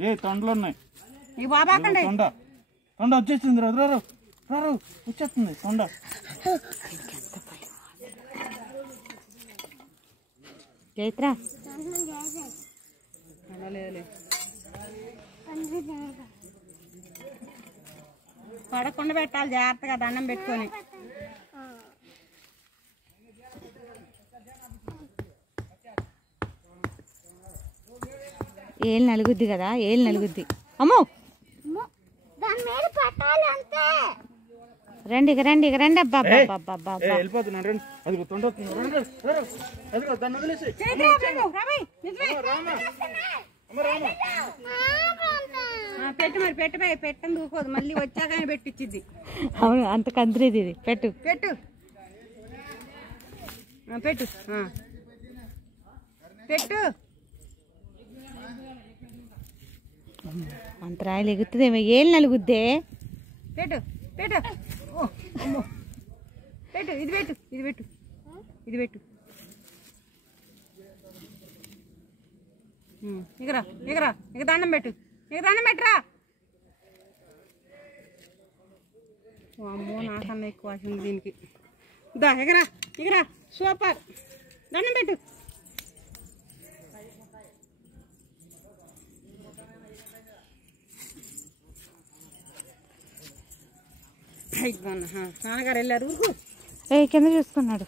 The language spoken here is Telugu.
ఏ తొండలు ఉన్నాయి ఈ బాబాకండి తొండ తొండ వచ్చేస్తుంది రారు రారు వచ్చేస్తుంది తొండ చైత్ర పడకుండా పెట్టాలి జాగ్రత్తగా దండం పెట్టుకొని ఏళ్ళు నలుగుద్ది కదా ఏళ్ళు నలుగుద్ది అమ్మో రండి ఇక రండి ఇక రండి అబ్బా వెళ్ళిపోతున్నాను రండి అది తొండ వస్తుంది అదిగో దాన్ని వదిలేసి పెట్టు మరి పెట్టని దూకోదు మళ్ళీ వచ్చాక పెట్టించిద్ది అవును అంత కందిరేది ఇది పెట్టు పెట్టు పెట్టు పెట్టు అంత రాయలు ఎగుతుందేమో ఏళ్ళు నలుగుద్దే పెట్టు పెట్టు పెట్టు ఇది పెట్టు ఇది పెట్టు ఇది పెట్టు ఇకరా ఇకరా ఇక దండం పెట్టు ఇక దండం పెట్టురా అమ్మో నాకన్నా ఎక్కువ వచ్చింది దీనికి దా ఎగరా ఇకరా సూపర్ దండం పెట్టు నాన్నగారు వెళ్ళారు ఊరుకు కింద చూసుకున్నాడు